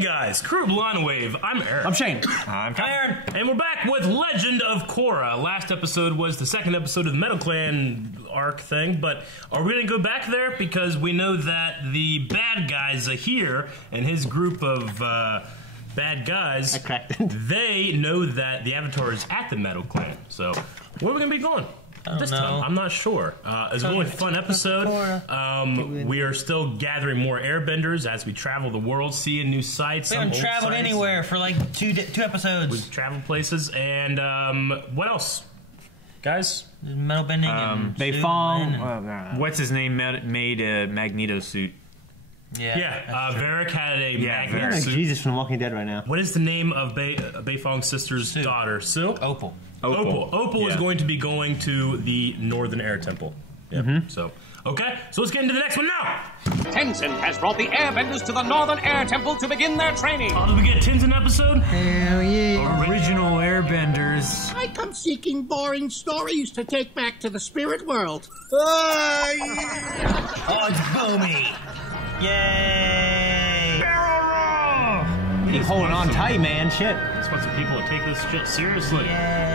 Hey guys, crew of Line Wave, I'm Aaron. I'm Shane. I'm Aaron. And we're back with Legend of Korra. Last episode was the second episode of the Metal Clan arc thing, but are we going to go back there? Because we know that the bad guys are here, and his group of bad guys, they know that the Avatar is at the Metal Clan. So, where are we going to be going? This time, I'm not sure. It's a really fun episode. We are still gathering more Airbenders as we travel the world, seeing new sights. We haven't traveled anywhere for like two episodes. We've traveled places, and what else, guys? Metal bending and Bison. What's his name? Made a Magneto suit. Yeah, Varric had a Magneto suit. Jesus from Walking Dead right now. What is the name of Beifong's sister's daughter? Sue? Opal. Opal is going to be going to the Northern Air Temple. Yep. So let's get into the next one now. Tenzin has brought the Airbenders to the Northern Air Temple to begin their training. Oh, did we get Tenzin episode? Hell yeah. Original Airbenders. I come seeking boring stories to take back to the spirit world. Oh, it's Bumi. Yay! He's holding on tight, man. Shit. Just want some people to take this shit seriously. Yay!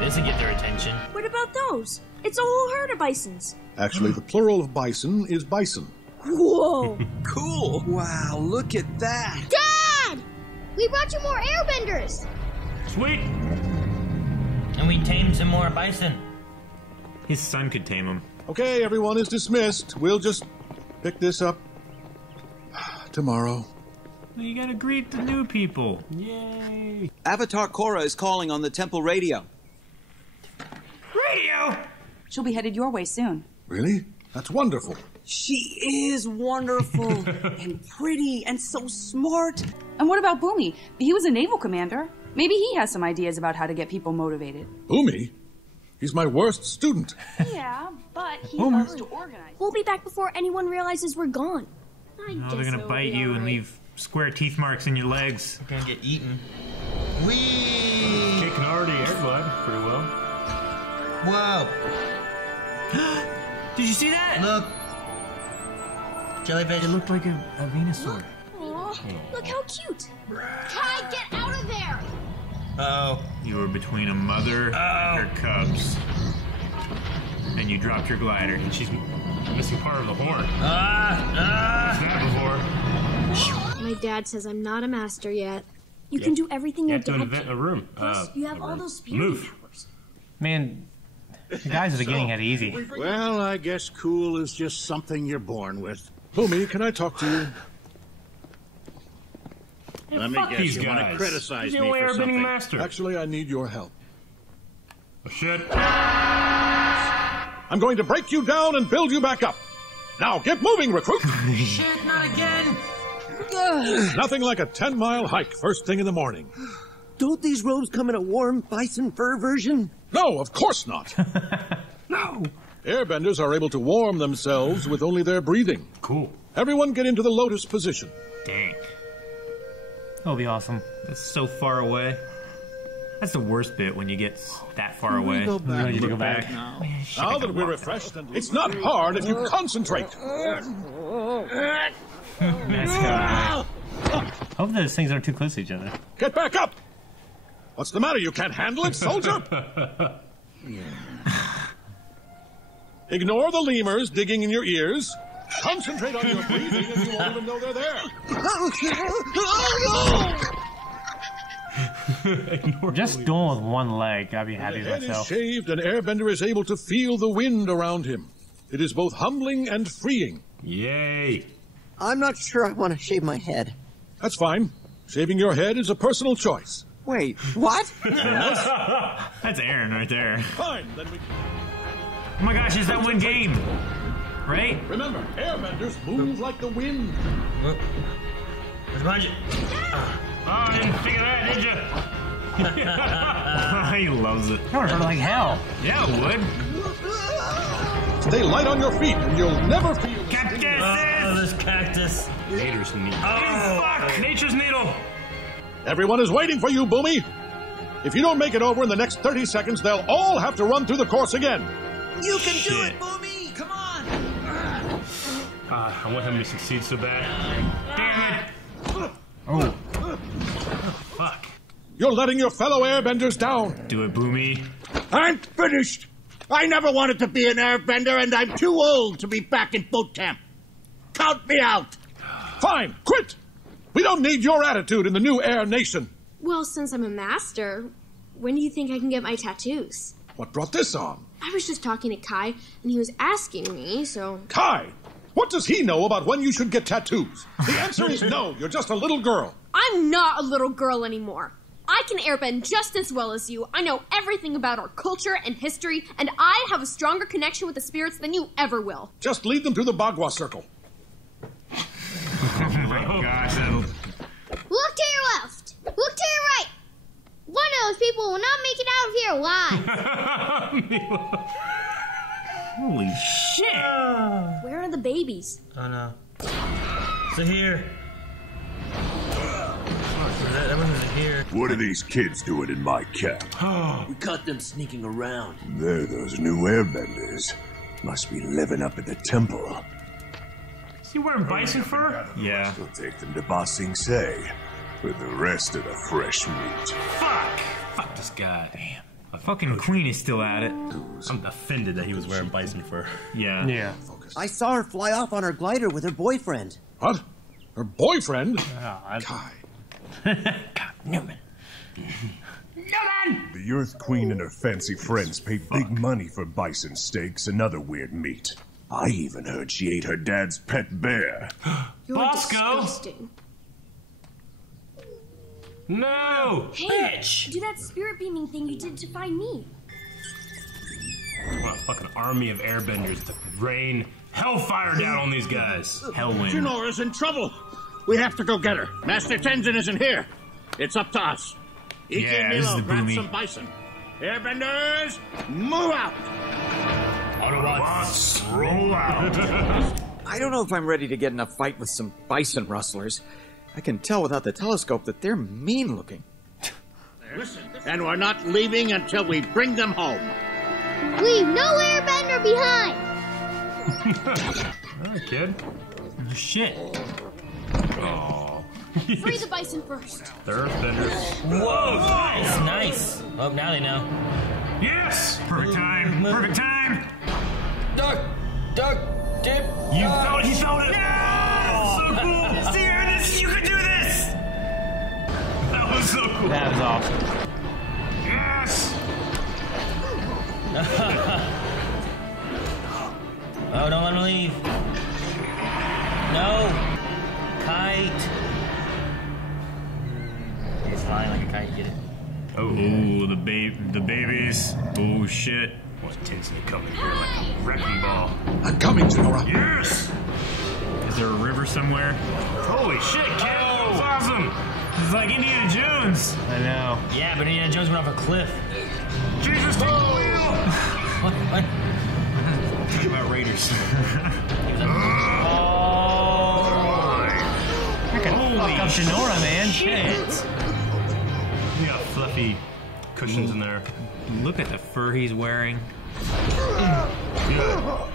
This will get their attention. What about those? It's a whole herd of bisons. Actually, the plural of bison is bison. Whoa! Cool! Wow, look at that! Dad! We brought you more Airbenders! Sweet! And we tamed some more bison. His son could tame him. Okay, everyone is dismissed. We'll just pick this up tomorrow. Well, you gotta greet the new people. Yay! Avatar Korra is calling on the temple radio. Radio? She'll be headed your way soon. Really? That's wonderful. She is wonderful and pretty and so smart. And what about Bumi? He was a naval commander. Maybe he has some ideas about how to get people motivated. Bumi? He's my worst student. Yeah, but he loves to organize. We'll be back before anyone realizes we're gone. No, they're gonna bite you and leave square teeth marks in your legs. We're gonna get eaten. Whee! Kid can already air glide pretty well. Whoa! Did you see that? Look! Jellyfish. It looked like a Venusaur. Aw, look how cute! Kai, get out of there! Uh-oh. You were between a mother and her cubs. And you dropped your glider. And she's missing part of the horn. That before. My dad says I'm not a master yet. You can do everything your dad can. You have to invent a room. Plus, you have all those spirit powers. Man, the guys at the beginning had it easy. Well, I guess cool is just something you're born with. Bumi, can I talk to you? Hey, Let me fuck guess, these you want to guys. criticize He's the me only for airbending something. master. Actually, I need your help. Oh, shit. I'm going to break you down and build you back up. Now, get moving, recruit! Shit, not again! Nothing like a 10-mile hike first thing in the morning. Don't these robes come in a warm bison fur version? No, of course not. No! Airbenders are able to warm themselves with only their breathing. Cool. Everyone get into the lotus position. Dang. That'll be awesome. That's so far away. That's the worst bit when you get that far away. We need to go back. Now. Now that we're refreshed, it's not hard if you concentrate. Hope those things aren't too close to each other. Get back up! What's the matter? You can't handle it, soldier? Ignore the lemurs digging in your ears. Concentrate on your breathing and you won't even know they're there. Just doing with one leg, I'd be happy The with head is myself. shaved, and Airbender is able to feel the wind around him. It is both humbling and freeing. Yay. I'm not sure I want to shave my head. That's fine. Shaving your head is a personal choice. Wait, what? That's Aaron right there. Fine, then we... Oh my gosh, it's that one game. Right? Remember, Airbenders move like the wind. Where's behind you? Oh, I didn't figure that, did you? He loves it. That would hurt like hell. Yeah, it would. Stay light on your feet, and you'll never feel... Oh, this cactus. Nature's needle. Oh, fuck! Nature's needle! Everyone is waiting for you, Bumi. If you don't make it over in the next 30 seconds, they'll all have to run through the course again. You can do it, Bumi! Come on! I want him to succeed so bad. Damn it! Oh. Fuck. You're letting your fellow airbenders down. Do it, Bumi. I'm finished. I never wanted to be an airbender, and I'm too old to be back in boot camp. Count me out. Fine, quit. We don't need your attitude in the new Air Nation. Well, since I'm a master, when do you think I can get my tattoos? What brought this on? I was just talking to Kai, and he was asking me, so... Kai, what does he know about when you should get tattoos? The answer is no, you're just a little girl. I'm not a little girl anymore. I can airbend just as well as you. I know everything about our culture and history, and I have a stronger connection with the spirits than you ever will. Just lead them through the Bagua circle. Oh my gosh. Look to your left. Look to your right. One of those people will not make it out of here alive. Holy shit! Where are the babies? Oh no. So here. That one was here. What are these kids doing in my camp? We caught them sneaking around. They're those new airbenders. Must be living up at the temple. Is he wearing bison fur? Yeah. We'll take them to Ba Sing Se with the rest of the fresh meat. Fuck! Fuck this guy. Damn. A fucking queen is still at it. I'm offended that he was wearing bison fur. Yeah. Yeah. I saw her fly off on her glider with her boyfriend. What? Her boyfriend? God. God, Newman. The Earth Queen and her fancy friends pay big money for bison steaks and other weird meat. I even heard she ate her dad's pet bear. You're Bosco! disgusting. No! Hey, Bitch! do that spirit beaming thing you did to find me. What a fucking army of airbenders to rain hellfire down on these guys. Hellwind. Junora's in trouble. We have to go get her. Master Tenzin isn't here. It's up to us. Iki Yeah, and this is Milo the grab Bumi. some bison. Airbenders, move out. Autobots, roll out. I don't know if I'm ready to get in a fight with some bison rustlers. I can tell without the telescope that they're mean looking. Listen, and we're not leaving until we bring them home. Leave no airbender behind. Alright, kid. Shit. Oh. Free the bison first. They're earthbenders. Whoa! Nice, nice. Oh, now they know. Yes! Perfect time. Perfect time. Duck, dip. You felt it. He felt it. Yeah! So cool. Steer, you can do this. That was so cool. That was awesome. Yes. Oh, don't let him leave. No. Kite. He's flying like a kite, get it? Oh, the babies. Oh shit. What's Tenzin coming here like a wrecking ball? I'm coming, Zenora. Yes! Is there a river somewhere? Holy shit, kid! That was awesome! It's like Indiana Jones. I know. Yeah, but Indiana Jones went off a cliff. Jesus, take the wheel! What? Think about Raiders. I can fuck up Denora, man. Shit! We got fluffy cushions in there. Look at the fur he's wearing. Yeah.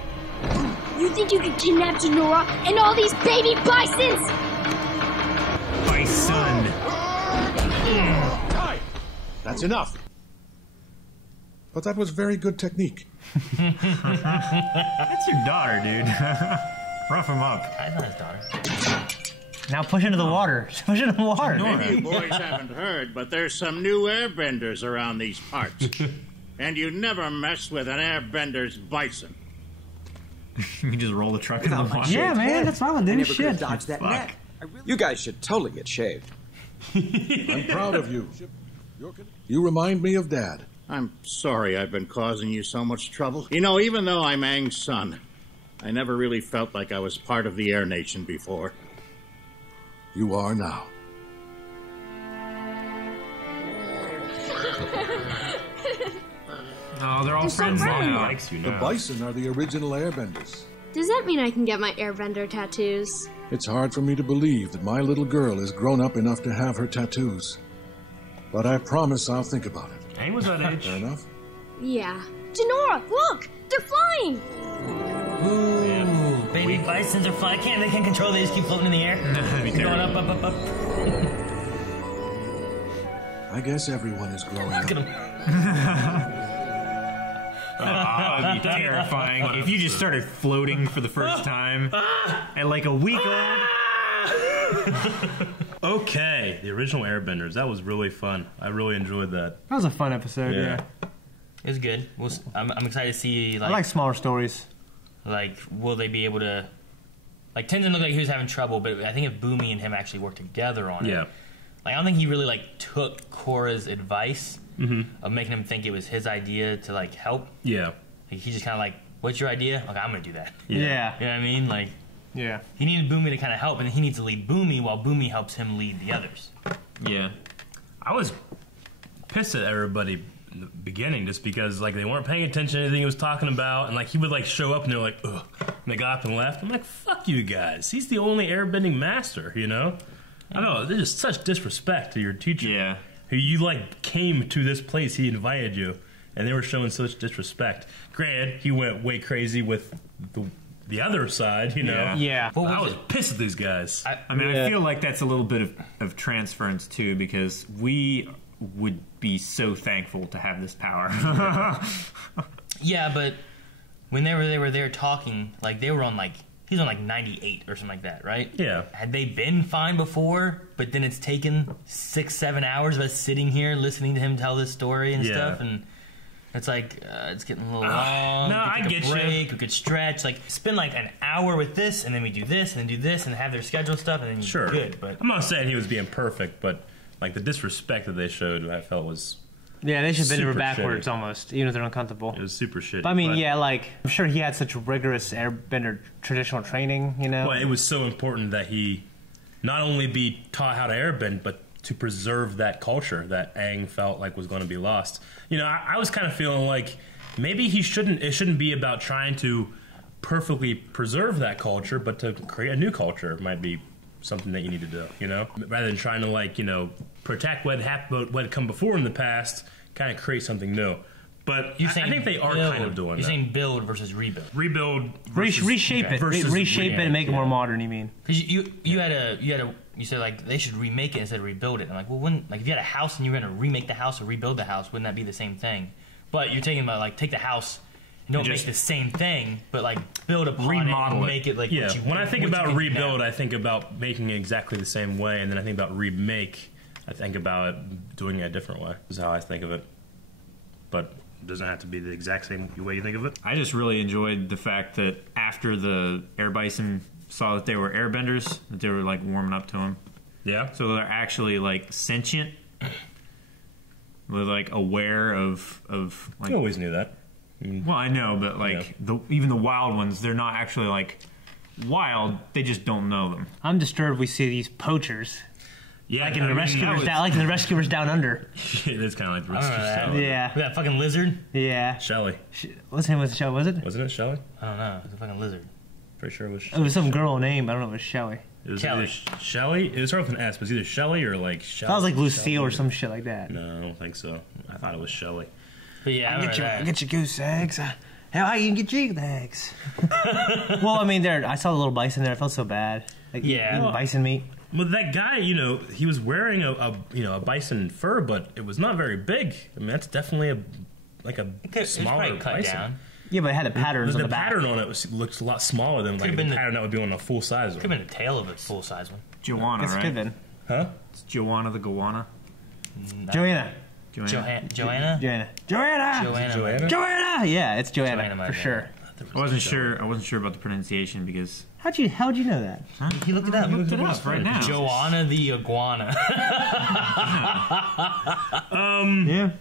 You think you can kidnap Denora and all these baby bisons? Bison. Kai! That's enough. But that was very good technique. That's your daughter, dude. Rough him up. I know his daughter. Now push into the water. Push into the water. Maybe you boys haven't heard, but there's some new airbenders around these parts. And you never mess with an airbender's bison. You can just roll the truck in the water. Yeah, man, that's fine. I Dude, never could have shit. dodged that Fuck. net. You guys should totally get shaved. I'm proud of you. You remind me of Dad. I'm sorry I've been causing you so much trouble. You know, even though I'm Aang's son, I never really felt like I was part of the Air Nation before. You are now. Oh, they're all friends now. Likes you The now. Bison are the original airbenders. Does that mean I can get my airbender tattoos? It's hard for me to believe that my little girl is grown up enough to have her tattoos. But I promise I'll think about it. Aang was that age. Fair enough? Yeah. Denora, look! They're flying! Yeah. baby bisons are flying. They can't control. They just keep floating in the air. Going up, up, up, up. I guess everyone is growing up. That'd be terrifying if you just started floating for the first time at like a week old. Okay, the original Airbenders. That was really fun. I really enjoyed that. That was a fun episode, yeah. It was good. I'm excited to see, like... I like smaller stories. Like, will they be able to... Like, Tenzin looked like he was having trouble, but I think if Bumi and him actually worked together on it... Like, I don't think he really, like, took Korra's advice of making him think it was his idea to, like, help. Yeah. Like, he just kind of like, what's your idea? Okay, I'm going to do that. Yeah. You know what I mean? Like... Yeah. He needed Bumi to kind of help, and he needs to lead Bumi while Bumi helps him lead the others. Yeah. I was pissed at everybody in the beginning just because, like, they weren't paying attention to anything he was talking about, and, like, he would, like, show up and they're like, ugh. And they got up and left. I'm like, fuck you guys. He's the only airbending master, you know? I don't know. There's just such disrespect to your teacher. Yeah. Who you, like, came to this place. He invited you, and they were showing such disrespect. Granted, he went way crazy with the other side, you know. Yeah. Well, I was pissed at these guys. I mean, I feel like that's a little bit of transference too, because we would be so thankful to have this power. Yeah, but when they were there talking, like they were on like he's on like 98 or something like that, right? Yeah. Had they been fine before, but then it's taken 6-7 hours of us sitting here listening to him tell this story and stuff, and it's like it's getting a little long. No, I get you. We could stretch, like spend like an hour with this, and then we do this, and then do this, and have their schedule stuff, and then you're good. But I'm not saying he was being perfect, but like the disrespect that they showed, I felt was they should bend over backwards shitty. almost, even if they're uncomfortable. It was super shitty. But I mean, like I'm sure he had such rigorous Airbender traditional training, you know. Well, it was so important that he not only be taught how to airbend, but to preserve that culture that Aang felt like was going to be lost. You know, I was kind of feeling like maybe it shouldn't be about trying to perfectly preserve that culture, but to create a new culture might be something that you need to do, you know? Rather than trying to, like, you know, protect what had come before in the past, kind of create something new. But I think they are kind of doing that. You're saying build versus rebuild. Rebuild versus reshape it. Reshape it and make it more modern, you mean? Because you said like they should remake it instead of rebuild it. I'm like, well, wouldn't, like if you had a house and you were gonna remake the house or rebuild the house, wouldn't that be the same thing? But you're taking about like take the house and don't make the same thing, but like build upon remodel it and make it like what you, when I think about rebuild, now. I think about making it exactly the same way, and then I think about remake, I think about doing it a different way. Is how I think of it. But it doesn't have to be the exact same way you think of it. I just really enjoyed the fact that after the Air Bison saw that they were Airbenders, that they were like warming up to them. Yeah. So they're actually like sentient. They're like aware of like. You always knew that. Well, I know, but like even the wild ones, they're not actually like wild. They just don't know them. I'm disturbed. We see these poachers. Yeah, like in the rescuers down under. It is kind of like the rescuers down under. Yeah. That fucking lizard. Yeah. Shelly. What's name was Shelly? Was it? Wasn't it Shelly? I don't know. It's a fucking lizard. Pretty sure it was. It was some girl name. I don't know. It was Shelly. It was either Shelly. It was started with an S, but it was either Shelly or like Shelly. That was like Lucille or some shit like that. No, I don't think so. I thought it was Shelly. But yeah, I get your goose eggs. How you can get your eggs? Well, I mean, I saw the little bison there. I felt so bad. Like, bison meat. But that guy, you know, he was wearing a bison fur, but it was not very big. I mean, that's definitely a smaller bison. Down. Yeah, but it had the patterns on the back. The pattern on it looked a lot smaller than like the pattern that would be on a full size one. Could have been the tail of a full size one. Joanna, right? Could have been. Huh? It's Joanna the Goanna. Joanna. Joanna. Yeah, it's Joanna for sure. I wasn't sure about the pronunciation because. How'd you know that? Huh? He looked it up. He looked it up right now. Joanna the iguana. Yeah.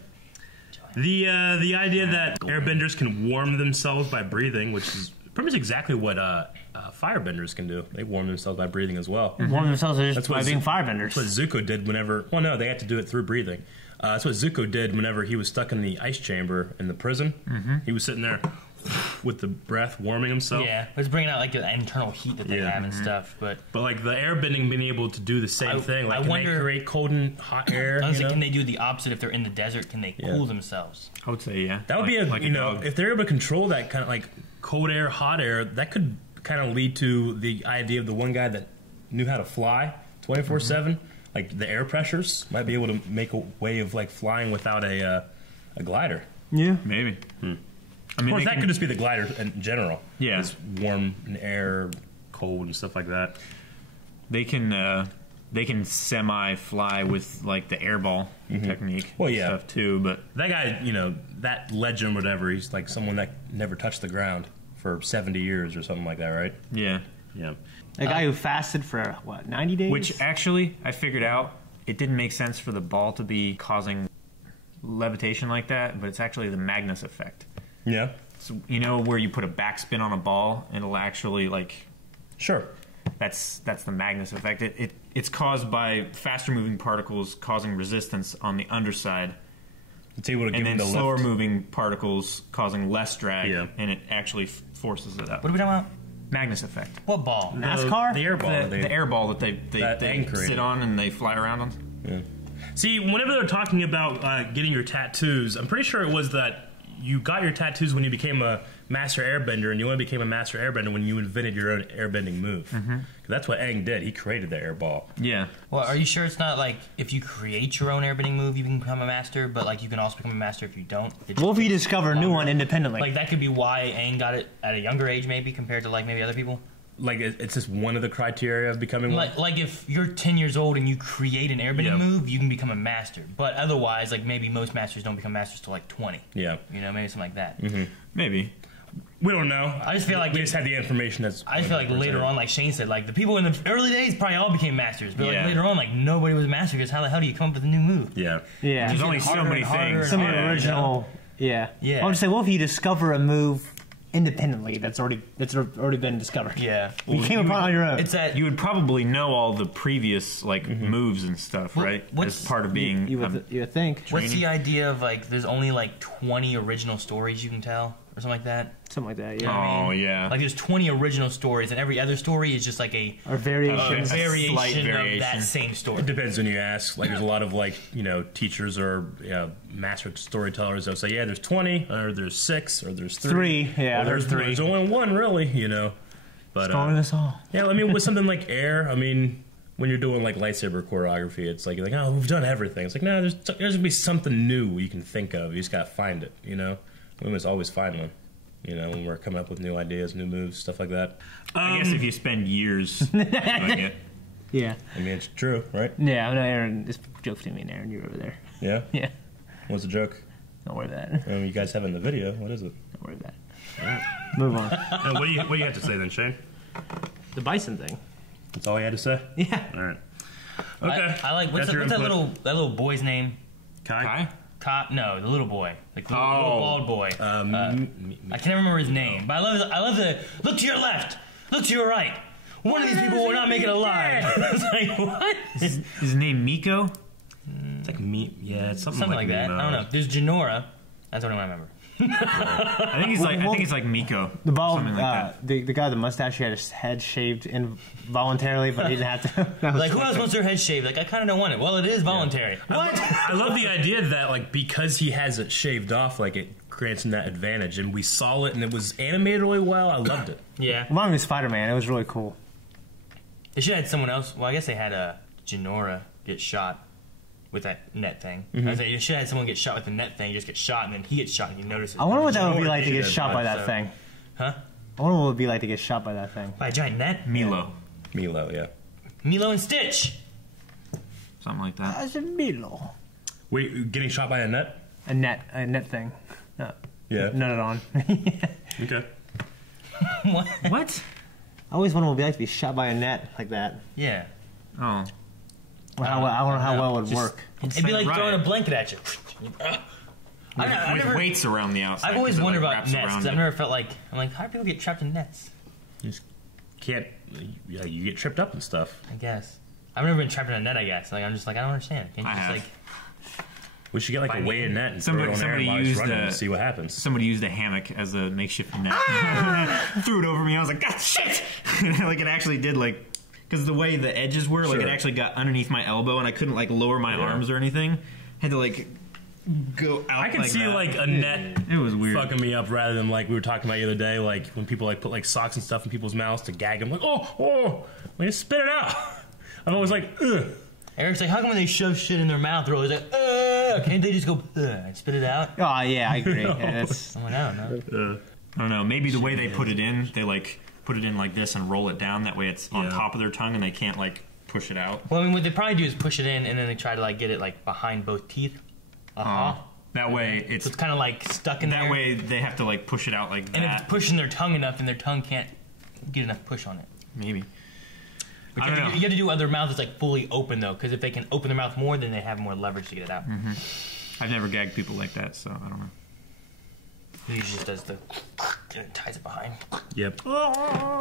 The idea that airbenders can warm themselves by breathing, which is pretty much exactly what firebenders can do. They warm themselves by breathing as well. Warm themselves just by being firebenders. That's what Zuko did whenever. Well, no, they had to do it through breathing. That's what Zuko did whenever he was stuck in the ice chamber in the prison. Mm-hmm. He was sitting there with the breath warming himself. Yeah, it's bringing out like the internal heat that they have and stuff. But like the airbending being able to do the same thing. Like, can they create cold and hot air? I was like, can they do the opposite if they're in the desert? Can they cool themselves? I would say that would be if they're able to control that kind of like cold air, hot air. That could kind of lead to the idea of the one guy that knew how to fly 24/7. Like the air pressures might be able to make a way of like flying without a glider. Yeah, maybe. I mean, of course, that could just be the glider in general. Yeah, it's warm and air, cold, and stuff like that. They can semi-fly with like the airball technique. Well, yeah, stuff too. But that guy, you know, that legend, whatever, he's like someone that never touched the ground for 70 years or something like that, right? Yeah, yeah. A guy who fasted for, what, 90 days? Which, actually, I figured out, it didn't make sense for the ball to be causing levitation like that, but it's actually the Magnus effect. Yeah. So, you know where you put a backspin on a ball, and it'll actually, like... Sure. That's the Magnus effect. It's caused by faster-moving particles causing resistance on the underside. It's able to give and them then the slower-moving particles causing less drag, and it actually forces it up. What are we talking about? Magnus effect. What ball? NASCAR? The air ball. The air ball that they sit on and they fly around on. Yeah. See, whenever they're talking about getting your tattoos, I'm pretty sure it was that you got your tattoos when you became a master airbender, and you only became a master airbender when you invented your own airbending move. That's what Aang did. He created the air ball. Yeah. Well, are you sure it's not like if you create your own airbending move, you can become a master, but like you can also become a master if you don't? What if you discover a new one independently? Like that could be why Aang got it at a younger age, maybe compared to like maybe other people. Like it's just one of the criteria of becoming one. Like if you're 10 years old and you create an airbending move, you can become a master. But otherwise, like maybe most masters don't become masters till like 20. Yeah. You know, maybe something like that. Maybe. We don't know. I just feel like we just had the information. I just feel like later on, like Shane said, like the people in the early days probably all became masters, but like later on, like nobody was a master because how the hell do you come up with a new move? Yeah. Yeah. There's only so many things. Some of the original. Yeah. Yeah. I would say, what if you discover a move independently that's already been discovered? Yeah. You came upon on your own. It's that you would probably know all the previous like moves and stuff, right? As part of being you would think. What's the idea of like there's only like 20 original stories you can tell or something like that? Something like that, yeah. You know what I mean? Yeah. Like there's 20 original stories, and every other story is just like a variation, of that same story. It depends when you ask. Like there's a lot of like teachers or master storytellers that'll say, yeah, there's 20, or there's 6, or there's 3. Yeah, or there's 3. There's only 1, really. But stronger than us all. Yeah, I mean, with something like air, I mean, when you're doing like lightsaber choreography, it's like, oh, we've done everything. It's like, no, there's gonna be something new you can think of. You just gotta find it. We must always find one. When we're coming up with new ideas, new moves, stuff like that. I guess if you spend years doing it. Yeah. I mean, it's true, right? Yeah, no, Aaron, this joke between me and Aaron, you're over there. Yeah? Yeah. What's the joke? Don't worry about that. You guys have it in the video. What is it? Don't worry about it. Move on. What do you have to say then, Shane? The Bison thing. That's all you had to say? Yeah. All right. Okay. I like, what's that little boy's name? Kai? No, the little boy, like the little bald boy. I can't remember his name, but I love the look to your left, look to your right. One of these people will not make it alive. It's like what? Is his name Miko? It's like yeah, it's something like that. I don't know. There's Janora. That's what I remember. I think it's like Miko. The bald, something like that. the guy with the mustache, he had his head shaved involuntarily, but he didn't have to. Like, who else wants their head shaved? Like, I kind of don't want it. Well, it is voluntary. Yeah. What? I love the idea that, like, because he has it shaved off, like, it grants him that advantage. And we saw it, and it was animated really well. I loved it. Yeah. Reminded me of Spider-Man. It was really cool. They should have had someone else. Well, I guess they had Janora get shot with that net thing. I was like, you should have had someone get shot with the net thing. You just get shot, and then he gets shot, and you notice it. I wonder what that would be like to get shot by that thing. Huh? I wonder what it would be like to get shot by that thing. By a giant net? Milo, yeah. Milo and Stitch. Something like that. That's a Milo. Wait, getting shot by a net? A net thing. No. Yeah. Nutted on. Okay. What? I always wonder what it would be like to be shot by a net like that. Yeah. Oh. Well, I don't know how well it would work. It'd be like throwing a blanket at you. With weights around the outside. I've always wondered about nets because I've never felt like, I'm like, how do people get trapped in nets? You just can't, you get tripped up and stuff. I guess. I've never been trapped in a net, I guess. Like, I'm just like, I don't understand. Can't you just like... We should get like a weighted net and throw it on there while he's running and see what happens. Somebody used a hammock as a makeshift net. Threw it over me. I was like, God, shit! Like it actually did like, because the way the edges were, like it actually got underneath my elbow and I couldn't like lower my arms or anything. Had to like go out. I can like see that. like a net. It was weird. Fucking me up rather than like we were talking about the other day, like when people like put like socks and stuff in people's mouths to gag them. Like, like just spit it out. I'm always like, ugh. Eric's like, how come when they shove shit in their mouth, they're always like, ugh? Can't they just go and spit it out? Oh yeah, I agree. No. Yeah, I'm like, I don't know. I don't know. Maybe the way they put it in, they like put it in like this and roll it down. That way, it's on top of their tongue, and they can't like push it out. Well, I mean, what they probably do is push it in, and then they try to like get it like behind both teeth. That way, it's kind of like stuck in there. That way, they have to like push it out like that. And if it's pushing their tongue enough, then their tongue can't get enough push on it. Maybe. I don't know. You got to do other mouth that's like fully open though, because if they can open their mouth more, then they have more leverage to get it out. I've never gagged people like that, so I don't know. He just does the and ties it behind. Yep.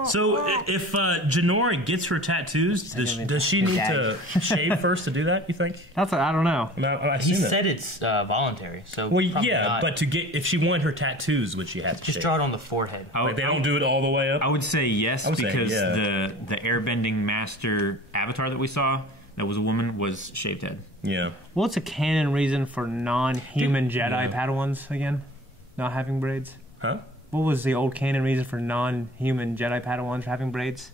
So if Janora gets her tattoos, does she need to shave first to do that? You think? I don't know. He said it's voluntary, so well, probably yeah, not. but to get if she wanted her tattoos, would she have to just shave? draw it on the forehead? Like they don't do it all the way up. I would say yes because the airbending master avatar that we saw that was a woman was shaved head. Yeah. What's a canon reason for non-human Jedi Padawans again? Not having braids? Huh? What was the old canon reason for non-human Jedi Padawans having braids?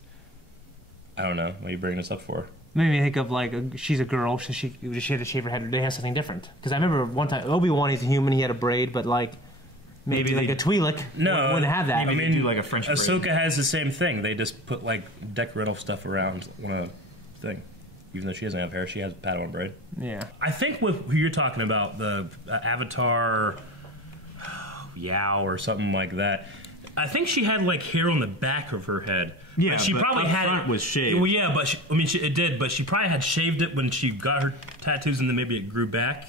I don't know. What are you bringing this up for? Made me think of like she's a girl, so she had to shave her head. Or they have something different. Because I remember one time Obi-Wan, he's a human, he had a braid, but like maybe like a Twi'lek wouldn't have that. I mean, do like a French braid. Ahsoka has the same thing. They just put like decorative stuff around on a thing. Even though she doesn't have hair, she has Padawan braid. Yeah. I think with who you're talking about, the Avatar Yao or something like that. I think she had like hair on the back of her head. Yeah, she but probably up had front was shaved. Well, yeah, but it did. But she probably had shaved it when she got her tattoos, and then maybe it grew back.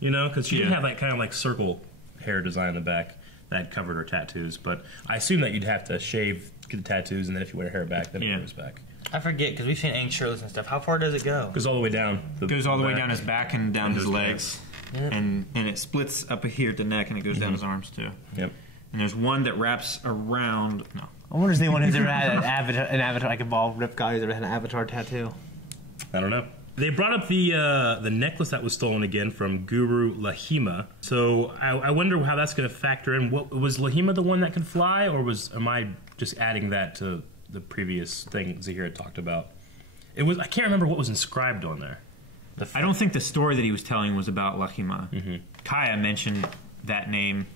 You know, because she didn't have that kind of like circle hair design in the back that covered her tattoos. But I assume that you'd have to shave, get the tattoos, and then if you wear hair back, then it grows back. I forget because we've seen Aang shirtless and stuff. How far does it go? It goes all the way down. Goes all the way down his back and down his legs. Yep. And it splits up here at the neck and it goes down his arms too. Yep. And there's one that wraps around. No. I wonder if anyone has ever had an avatar like a ball rip guy who's ever had an avatar tattoo. I don't know. They brought up the necklace that was stolen again from Guru Lahima. So I wonder how that's going to factor in. What was Lahima the one that could fly, or am I just adding that to the previous thing Zahir had talked about? It was I can't remember what was inscribed on there. I don't think the story that he was telling was about Lahima. Kaya mentioned that name,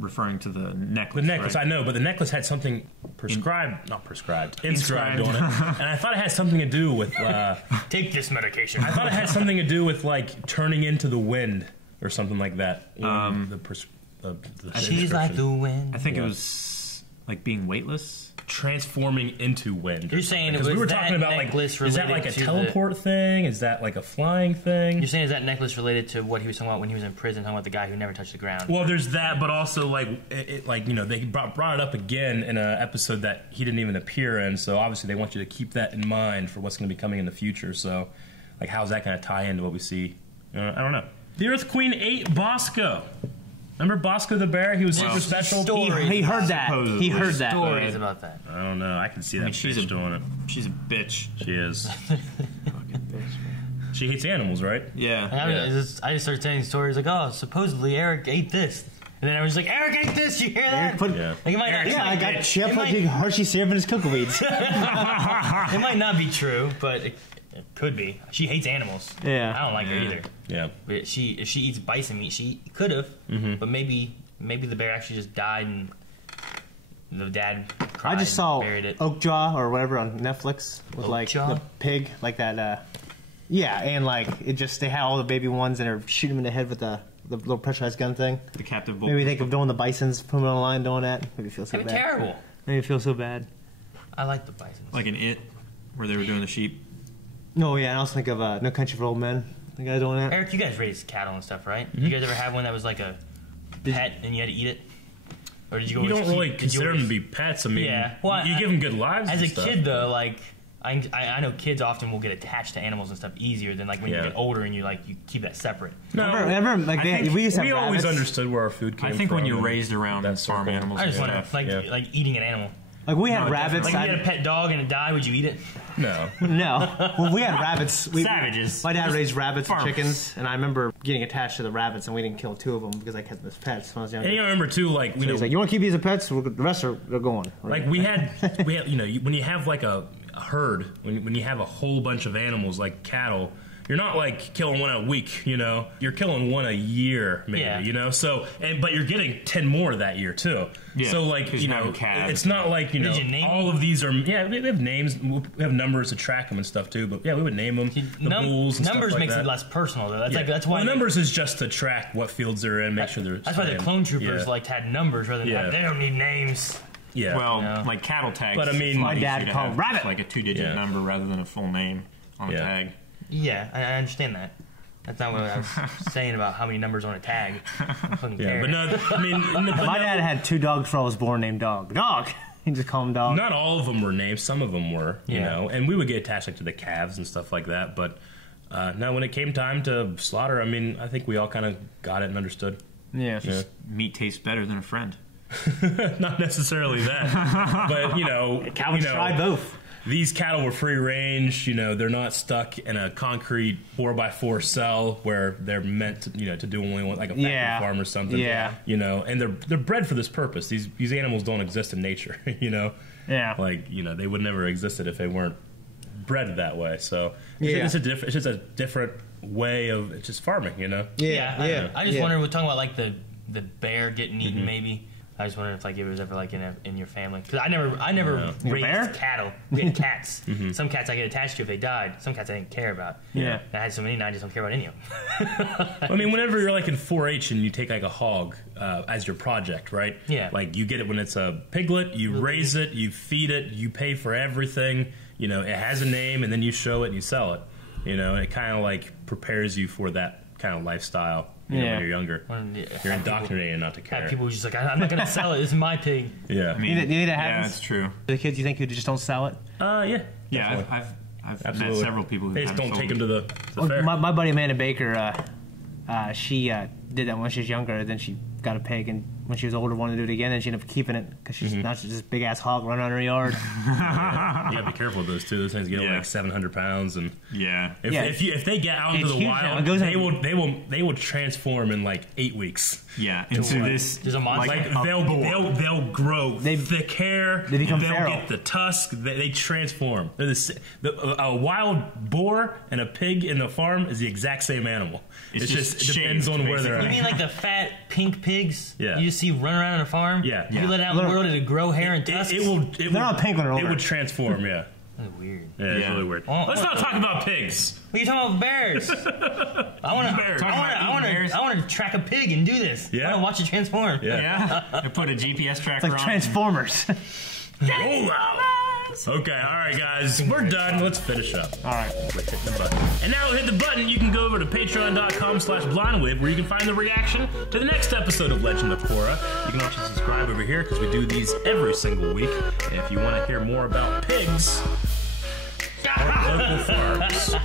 referring to the necklace. The necklace, right? I know, but the necklace had something inscribed on it, and I thought it had something to do with take this medication. I thought it had something to do with like turning into the wind or something like that. She's like the wind. I think it was like being weightless. Transforming into wind. You're saying because we were talking about like, is that like a teleport thing? Is that like a flying thing? You're saying is that necklace related to what he was talking about when he was in prison, talking about the guy who never touched the ground? Well, there's that, but also like they brought it up again in an episode that he didn't even appear in. So obviously they want you to keep that in mind for what's going to be coming in the future. So like, how's that going to tie into what we see? I don't know. The Earth Queen ate Bosco. Remember Bosco the bear? He was super special. He heard that. He heard that. Stories about that. I don't know. I can see that. She's doing it. She's a bitch. She is. She hates animals, right? Yeah. I just started saying stories like, oh, supposedly Eric ate this. And then I was like, Eric ate this, you hear that? Like, it might not, I got Chef like Hershey syrup in his cocoa beads. It might not be true, but it could be. She hates animals. Yeah. I don't like her either. Yeah. But if she eats bison meat, she could have. But maybe the bear actually just died and the dad cried. I just saw buried it. Oakjaw or whatever on Netflix with like the pig, like that. Yeah, and like they had all the baby ones and they're shooting them in the head with the little pressurized gun thing. The captive bull. Maybe think of doing the bisons, putting them on the line, doing that. Maybe feel so bad. Terrible. Maybe feel so bad. I like the bisons. Like in It, where they were doing the sheep. No, yeah, and I also think of No Country for Old Men. The guy doing that. Eric, you guys raised cattle and stuff, right? You guys ever have one that was like a pet and you had to eat it? Or did you? You don't really consider them to be pets. I mean, you give them good lives. As a kid, though, like I know kids often will get attached to animals and stuff easier than like when you get older and you keep that separate. No, we used to always understood where our food came from. I think when you're raised around farm animals, I just want to like eating an animal. Like we had rabbits. Like if you had a pet dog and it died, would you eat it? No. No. Well, we had rabbits. Savages. My dad raised rabbits and chickens, and I remember getting attached to the rabbits, and we didn't kill 2 of them because I kept them as pets when I was younger. And you remember too, like so he's like, "You want to keep these as pets? The rest are they're going." Like we had, you know, when you have like a herd, when you have a whole bunch of animals like cattle. You're not like killing one a week, you know. You're killing one a year, maybe, you know. So, but you're getting 10 more that year too. Yeah, so, like, you know, it's not like you know all of these are. Yeah, we have names, we have numbers to track them and stuff too. But yeah, we would name them the bulls. And numbers stuff like makes that. it less personal though. That's Yeah. like that's why numbers is just to track what fields they're in, make sure they're. That's why the clone troopers had numbers rather than they don't need names. Yeah. Well, like cattle tags. But I mean, my dad called rabbit like a 2-digit number rather than a full name on a tag. Yeah, I understand that. That's not what I was saying about how many numbers on a tag. I fucking care. But no, I mean, my dad had 2 dogs before I was born named Dog. Dog. He just called him Dog. Not all of them were named. Some of them were, you know, and we would get attached like, to the calves and stuff like that. But now, when it came time to slaughter, I mean, I think we all kind of got it and understood. Yeah. Meat tastes better than a friend. Not necessarily that, but you know, try both. These cattle were free range. You know, they're not stuck in a concrete 4x4 cell where they're meant to, you know, to do only one, like a factory farm or something. Yeah. You know, and they're bred for this purpose. These animals don't exist in nature. You know. Yeah. Like, you know, they would never existed if they weren't bred that way. So it's just a different way of it's just farming. You know. I just wonder. We're talking about like the bear getting eaten, maybe. I just wondered if like it was ever like in your family, because I never raised cattle. We had cats. Some cats I get attached to if they died. Some cats I didn't care about. Yeah, I had so many, and I just don't care about any of them. I mean, whenever you're like in 4-H and you take like a hog as your project, right? Yeah. Like you get it when it's a piglet, you raise it, you feed it, you pay for everything. You know, it has a name, and then you show it and you sell it. You know, and it kind of like prepares you for that kind of lifestyle. You know, when you're younger, you're indoctrinated not to care. People just like, I'm not going to sell it. This is my pig. Yeah, I mean, you need to have yeah, that's true. The kids, you think you just don't sell it? Yeah. I've met several people who they just don't take them to the fair. My buddy Amanda Baker, she did that when she was younger. Then she got a pig, and when she was older, wanted to do it again, and she ended up keeping it because she's not just this big ass hog running around her yard. You gotta be careful with those too. Those things get like 700 pounds, and if they get out into the wild, they will transform in like 8 weeks. Yeah, into this. There's a monster. Like they'll grow thick hair. They become they'll feral. get the tusk. They transform. They're a wild boar and a pig in the farm is the exact same animal. It just depends on where they're at. You mean like the fat pink pigs? Yeah. You just see run around on a farm? Yeah. You let out in the world to grow hair and tusks? They're not pink when they're older. It would transform, yeah. That's weird. Yeah, it's really weird. Let's not talk about pigs. What are you talking about bears? I want to track a pig and do this. Yeah. I want to watch it transform. Yeah. Or put a GPS tracker It's like on. Transformers. Roll out. Okay, all right, guys, we're done. Let's finish up. All right, let's hit the button. And now hit the button. You can go over to patreon.com/blindwave where you can find the reaction to the next episode of Legend of Korra. You can also subscribe over here because we do these every single week. And if you want to hear more about pigs or local farms,